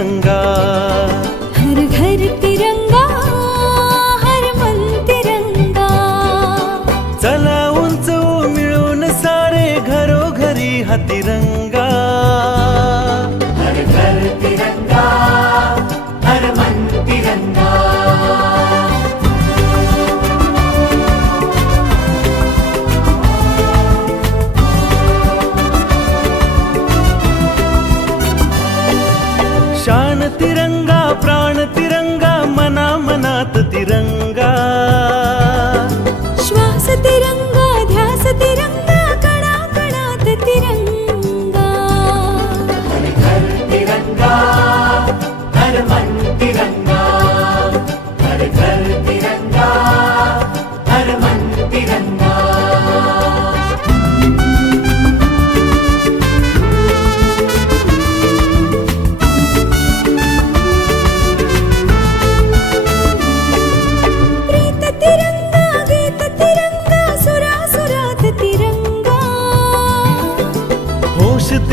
तिरंगा. हर घर तिरंगा हर मन तिरंगा. चला उंच मिळून सारे घरोघरी हा तिरंगा.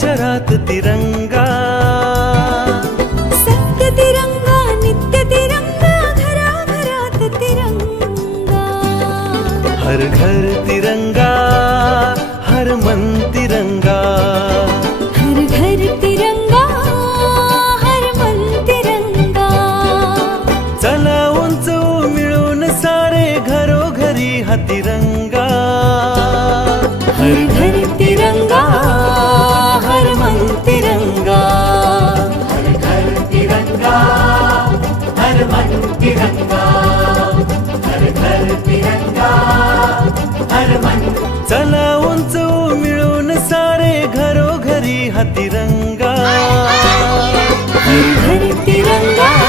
चरात तिरंगा. हर घर तिरंगा हर मन तिरंगा. हर घर तिरंगा हर मन तिरंगा. चला उंच मिळून सारे घरोघरी हा तिरंगा. तिरंगा हर हर तिरंगा